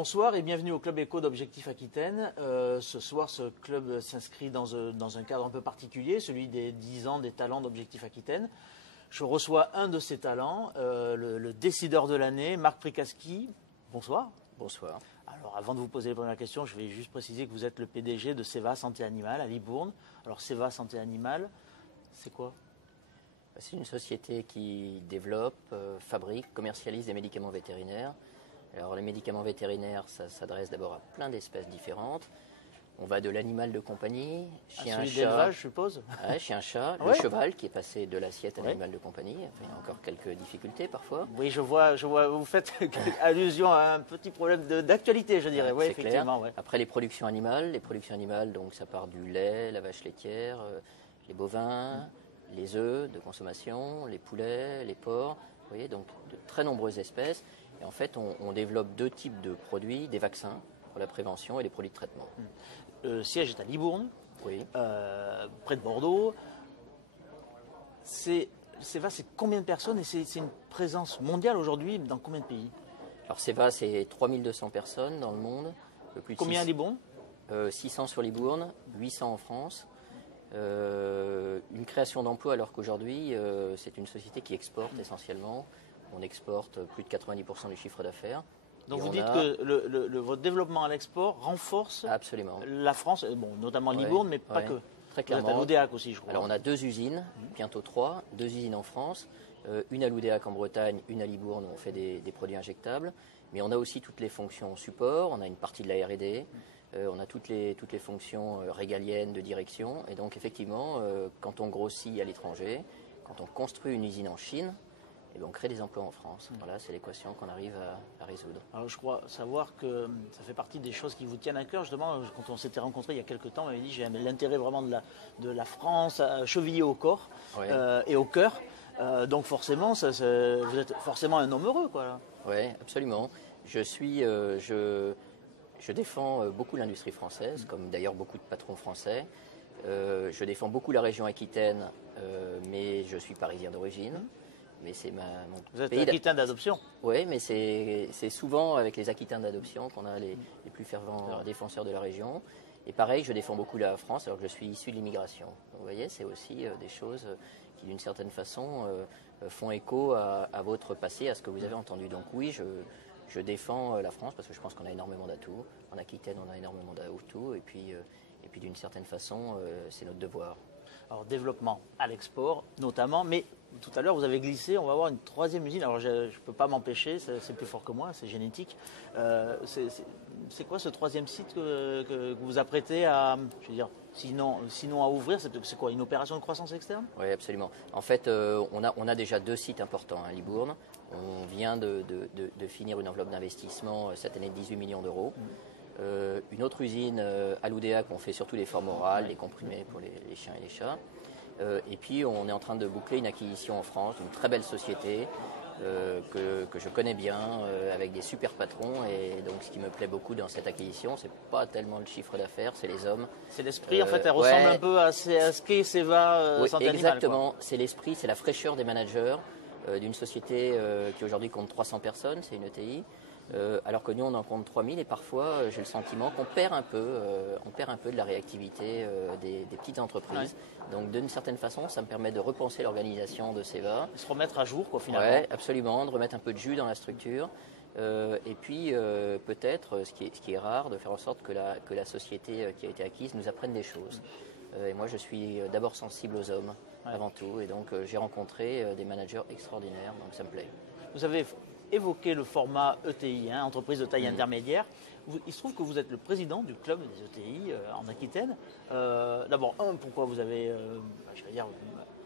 Bonsoir et bienvenue au Club Éco d'Objectif Aquitaine. Ce soir, ce club s'inscrit dans un cadre un peu particulier, celui des 10 ans des talents d'Objectif Aquitaine. Je reçois un de ces talents, le décideur de l'année, Marc Prikaski. Bonsoir. Bonsoir. Alors, avant de vous poser les premières questions, je vais juste préciser que vous êtes le PDG de Ceva Santé Animale à Libourne. Alors, Ceva Santé Animale, c'est quoi? C'est une société qui développe, fabrique, commercialise des médicaments vétérinaires. Alors les médicaments vétérinaires, ça s'adresse d'abord à plein d'espèces différentes. On va de l'animal de compagnie, chien, celui chat, d'élevage, je suppose. Ouais, chien, chat, Ouais. le cheval qui est passé de l'assiette à l'animal de compagnie. Enfin, il y a encore quelques difficultés parfois. Oui, je vois, vous faites allusion à un petit problème d'actualité, je dirais. Oui, C'est effectivement. clair. Ouais. Après les productions animales, donc ça part du lait, la vache laitière, les bovins, les œufs de consommation, les poulets, les porcs. Vous voyez, donc de très nombreuses espèces. Et en fait, on développe deux types de produits, des vaccins pour la prévention et des produits de traitement. Le siège est à Libourne, Oui. près de Bordeaux. C'est combien de personnes et c'est une présence mondiale aujourd'hui dans combien de pays? Alors Ceva, c'est 3200 personnes dans le monde. Plus de Combien à Libourne? 600 sur Libourne, 800 en France. Une création d'emplois alors qu'aujourd'hui, c'est une société qui exporte essentiellement. On exporte plus de 90% du chiffre d'affaires. Donc vous dites que votre développement à l'export renforce absolument la France, bon, notamment Libourne, mais pas que. Très Vous êtes clairement. à l'Oudéac aussi, je crois. Alors on a deux usines, bientôt trois, deux usines en France, une à l'Oudéac en Bretagne, une à Libourne où on fait des produits injectables. Mais on a aussi toutes les fonctions support, on a une partie de la R&D, on a toutes les fonctions régaliennes de direction. Et donc effectivement, quand on grossit à l'étranger, quand on construit une usine en Chine, et bien on crée des emplois en France. Voilà, c'est l'équation qu'on arrive à résoudre. Alors je crois savoir que ça fait partie des choses qui vous tiennent à cœur. Justement, quand on s'était rencontrés il y a quelques temps, on m'avait dit j'ai l'intérêt vraiment de la France chevillée au corps et au cœur. Donc forcément, vous êtes forcément un homme heureux, quoi. Oui, absolument. Je défends beaucoup l'industrie française, comme d'ailleurs beaucoup de patrons français. Je défends beaucoup la région Aquitaine, mais je suis parisien d'origine. Mais c'est mon Vous êtes pays Aquitain d'adoption? Oui, mais c'est souvent avec les Aquitains d'adoption qu'on a les plus fervents défenseurs de la région. Et pareil, je défends beaucoup la France alors que je suis issu de l'immigration. Vous voyez, c'est aussi des choses qui d'une certaine façon font écho à votre passé, à ce que vous avez entendu. Donc oui, je défends la France parce que je pense qu'on a énormément d'atouts. En Aquitaine, on a énormément d'atouts et puis d'une certaine façon, c'est notre devoir. Alors développement à l'export notamment, mais tout à l'heure vous avez glissé, on va avoir une troisième usine. Alors je ne peux pas m'empêcher, c'est plus fort que moi, c'est génétique. C'est quoi ce troisième site que vous vous apprêtez à, je veux dire, sinon à ouvrir? C'est quoi, une opération de croissance externe? Oui, absolument. En fait, on a déjà deux sites importants à Libourne. On vient de finir une enveloppe d'investissement cette année de 18 millions d'euros. Une autre usine à l'Oudéac, on fait surtout les formes orales, les comprimés pour les chiens et les chats. Et puis on est en train de boucler une acquisition en France d'une très belle société que je connais bien, avec des super patrons. Et donc ce qui me plaît beaucoup dans cette acquisition, c'est pas tellement le chiffre d'affaires, c'est les hommes. C'est l'esprit, en fait, elle ressemble un peu à ce qu'est Ceva Santé Animale. Exactement, c'est l'esprit, c'est la fraîcheur des managers d'une société qui aujourd'hui compte 300 personnes, c'est une ETI. Alors que nous on en compte 3000 et parfois j'ai le sentiment qu'on perd un peu de la réactivité des petites entreprises. Ouais. Donc d'une certaine façon ça me permet de repenser l'organisation de Ceva. Se remettre à jour quoi finalement. Oui, absolument, de remettre un peu de jus dans la structure. Et puis peut-être, ce qui est rare, de faire en sorte que la société qui a été acquise nous apprenne des choses. Et moi je suis d'abord sensible aux hommes avant tout et donc j'ai rencontré des managers extraordinaires, donc ça me plaît. Vous avez évoqué le format ETI, entreprise de taille intermédiaire. Il se trouve que vous êtes le président du club des ETI en Aquitaine. D'abord, pourquoi vous avez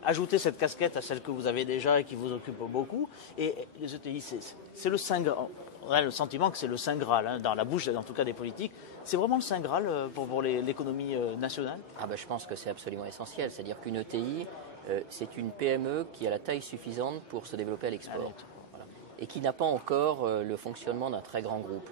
ajouté cette casquette à celle que vous avez déjà et qui vous occupe beaucoup. Et les ETI, c'est le Saint Graal. On a le sentiment que c'est le Saint Graal, dans la bouche en tout cas des politiques. C'est vraiment le Saint Graal pour l'économie nationale? Je pense que c'est absolument essentiel. C'est-à-dire qu'une ETI, c'est une PME qui a la taille suffisante pour se développer à l'export. Et qui n'a pas encore le fonctionnement d'un très grand groupe.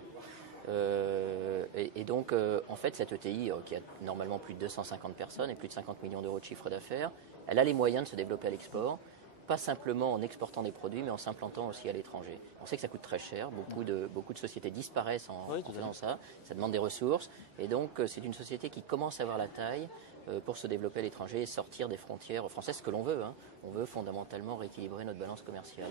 Et donc, en fait, cette ETI, qui a normalement plus de 250 personnes et plus de 50 millions d'euros de chiffre d'affaires, elle a les moyens de se développer à l'export. pas simplement en exportant des produits, mais en s'implantant aussi à l'étranger. On sait que ça coûte très cher, beaucoup de sociétés disparaissent en faisant ça, ça demande des ressources, et donc c'est une société qui commence à avoir la taille pour se développer à l'étranger et sortir des frontières françaises, ce que l'on veut. Hein. On veut fondamentalement rééquilibrer notre balance commerciale.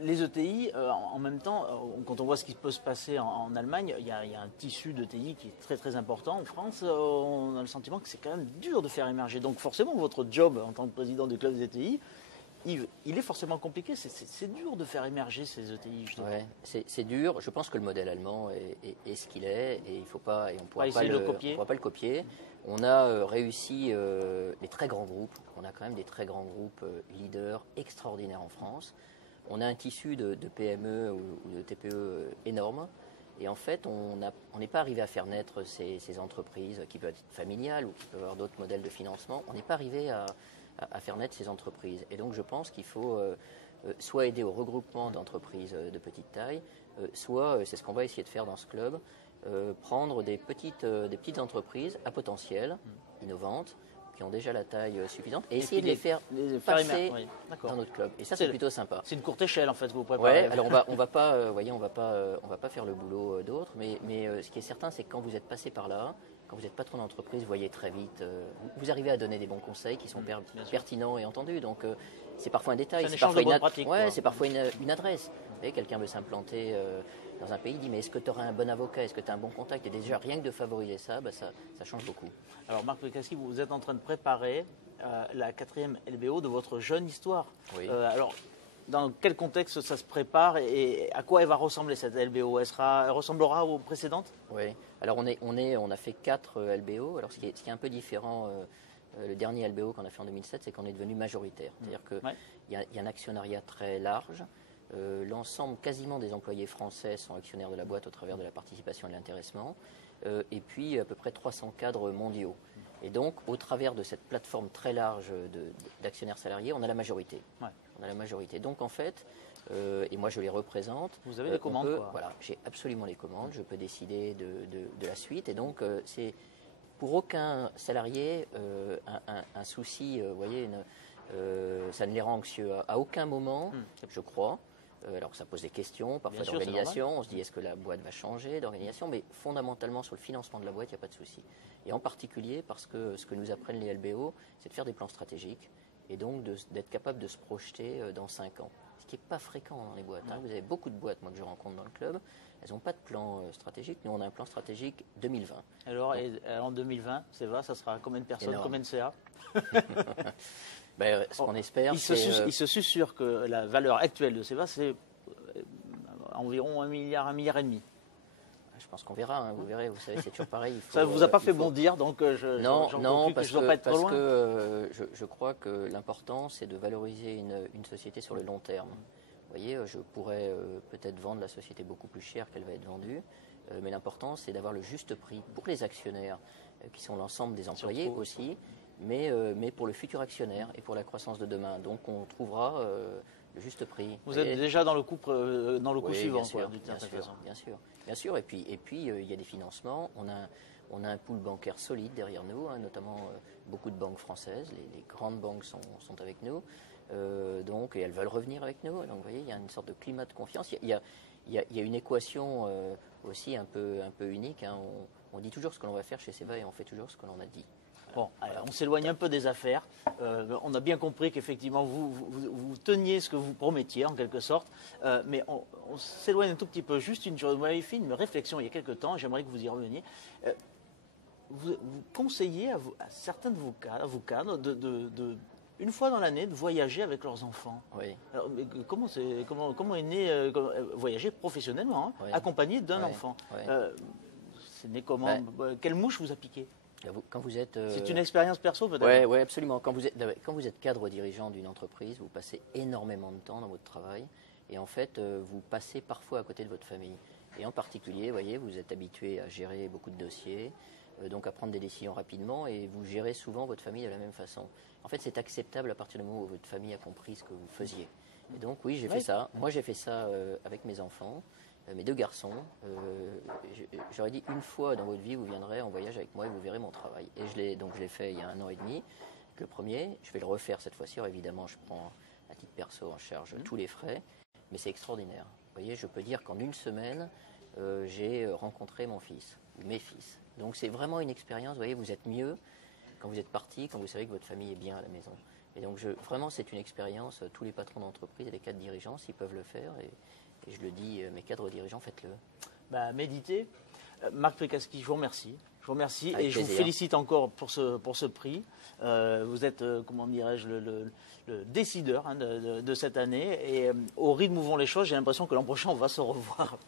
Les ETI, en même temps, quand on voit ce qui peut se passer en Allemagne, il y a un tissu d'ETI qui est très très important. En France, on a le sentiment que c'est quand même dur de faire émerger. Donc forcément, votre job en tant que président du club des ETI, il est forcément compliqué. C'est dur de faire émerger ces ETI, justement. Ouais, c'est dur. Je pense que le modèle allemand est ce qu'il est et il faut pas, et on ne pourra pas le copier. On a réussi les très grands groupes. On a quand même des très grands groupes leaders extraordinaires en France. On a un tissu de PME ou de TPE énorme. Et en fait, on n'est pas arrivé à faire naître ces entreprises qui peuvent être familiales ou qui peuvent avoir d'autres modèles de financement. On n'est pas arrivé à faire naître ces entreprises. Et donc, je pense qu'il faut soit aider au regroupement d'entreprises de petite taille, soit, c'est ce qu'on va essayer de faire dans ce club, prendre des petites entreprises à potentiel, innovantes, qui ont déjà la taille suffisante, et essayer de les faire passer dans notre club. Et ça, c'est plutôt sympa. C'est une courte échelle, en fait, que vous préparez. Ouais, alors on va pas faire le boulot d'autres, mais ce qui est certain, c'est que quand vous êtes passé par là, quand vous êtes patron d'entreprise, vous voyez très vite, vous arrivez à donner des bons conseils qui sont pertinents et entendus. Donc, c'est parfois un détail, c'est parfois une adresse. Vous voyez, quelqu'un veut s'implanter dans un pays, dit mais est-ce que tu auras un bon avocat, est-ce que tu as un bon contact? Et déjà, rien que de favoriser ça, ça change beaucoup. Alors Marc Pécasky, vous êtes en train de préparer la 4e LBO de votre jeune histoire. Oui. Alors, dans quel contexte ça se prépare et à quoi elle va ressembler cette LBO? Elle ressemblera aux précédentes? Oui, alors on a fait 4 LBO. Alors ce qui est un peu différent, le dernier LBO qu'on a fait en 2007, c'est qu'on est devenu majoritaire. C'est-à-dire qu'il y a un actionnariat très large. L'ensemble quasiment des employés français sont actionnaires de la boîte au travers de la participation et de l'intéressement, et puis à peu près 300 cadres mondiaux. Et donc, au travers de cette plateforme très large d'actionnaires salariés, on a la majorité. Ouais. On a la majorité. Donc, en fait, et moi je les représente. Vous avez les commandes, quoi. Voilà, j'ai absolument les commandes. Je peux décider de la suite. Et donc, c'est pour aucun salarié un souci. Vous voyez, ça ne les rend anxieux à aucun moment, je crois. Alors ça pose des questions, parfois d'organisation, on se dit est-ce que la boîte va changer d'organisation, mais fondamentalement sur le financement de la boîte, il n'y a pas de souci. Et en particulier parce que ce que nous apprennent les LBO, c'est de faire des plans stratégiques et donc d'être capable de se projeter dans 5 ans. Ce qui n'est pas fréquent dans les boîtes. Hein. Vous avez beaucoup de boîtes moi, que je rencontre dans le club, elles n'ont pas de plan stratégique. Nous, on a un plan stratégique 2020. Alors, en 2020, c'est vrai, ça sera combien de personnes, énorme. Combien de CA? Ce qu'on espère, il se susurre que la valeur actuelle de CEVA, c'est environ 1 milliard, 1,5 milliard. Je pense qu'on verra, hein, vous verrez, vous savez, c'est toujours pareil. Ça ne vous a pas fait bondir, donc non, parce que je crois que l'important, c'est de valoriser une société sur le long terme. Vous voyez, je pourrais peut-être vendre la société beaucoup plus cher qu'elle va être vendue, mais l'important, c'est d'avoir le juste prix pour les actionnaires, qui sont l'ensemble des employés aussi, mais pour le futur actionnaire et pour la croissance de demain. Donc on trouvera le juste prix. Vous êtes déjà dans le coup, suivant, bien sûr. Et puis il y a des financements. On a un pool bancaire solide derrière nous, hein, notamment beaucoup de banques françaises. Les grandes banques sont avec nous. Et elles veulent revenir avec nous. Donc vous voyez, il y a une sorte de climat de confiance. Il y a une équation aussi un peu unique. Hein. On dit toujours ce que l'on va faire chez CEVA et on fait toujours ce que l'on a dit. Bon, alors, on s'éloigne un peu des affaires. On a bien compris qu'effectivement, vous teniez ce que vous promettiez, en quelque sorte. Mais on s'éloigne un tout petit peu. Juste une chose, vous m'avez fait une réflexion il y a quelques temps, j'aimerais que vous y reveniez. Vous conseillez à certains de vos cadres une fois dans l'année, de voyager avec leurs enfants. Oui. Alors, comment est né voyager professionnellement, hein, accompagné d'un enfant. C'est né comment? Quelle mouche vous a piqué? Quand vous êtes, c'est une expérience perso peut-être? Oui, absolument. Quand vous êtes cadre dirigeant d'une entreprise, vous passez énormément de temps dans votre travail et en fait, vous passez parfois à côté de votre famille. Et en particulier, vous voyez, vous êtes habitué à gérer beaucoup de dossiers, donc à prendre des décisions rapidement et vous gérez souvent votre famille de la même façon. En fait, c'est acceptable à partir du moment où votre famille a compris ce que vous faisiez. Et donc, oui, j'ai fait ça. Moi, j'ai fait ça avec mes enfants. Mes 2 garçons, j'aurais dit une fois dans votre vie, vous viendrez en voyage avec moi et vous verrez mon travail. Et je l'ai fait il y a 1 an et demi. le premier. Je vais le refaire cette fois-ci. Alors, évidemment, je prends à titre perso en charge tous les frais, mais c'est extraordinaire. Vous voyez, je peux dire qu'en une semaine, j'ai rencontré mon fils, ou mes fils. Donc c'est vraiment une expérience. Vous voyez, vous êtes mieux quand vous êtes parti, quand vous savez que votre famille est bien à la maison. Et donc vraiment, c'est une expérience. Tous les patrons d'entreprise et les cadres dirigeants, s'ils peuvent le faire, et je le dis, mes cadres dirigeants, faites-le. Méditez. Marc Pécaski, je vous remercie. Je vous remercie Avec et je vous plaisir. félicite encore pour ce prix. Vous êtes, comment dirais-je, le décideur de cette année. Et au rythme où vont les choses, j'ai l'impression que l'an prochain, on va se revoir,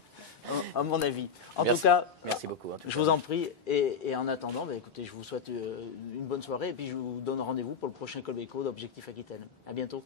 à mon avis. En tout cas, merci beaucoup. Je vous en prie. Et en attendant, écoutez, je vous souhaite une bonne soirée. Et puis, je vous donne rendez-vous pour le prochain Club Éco d'Objectif Aquitaine. À bientôt.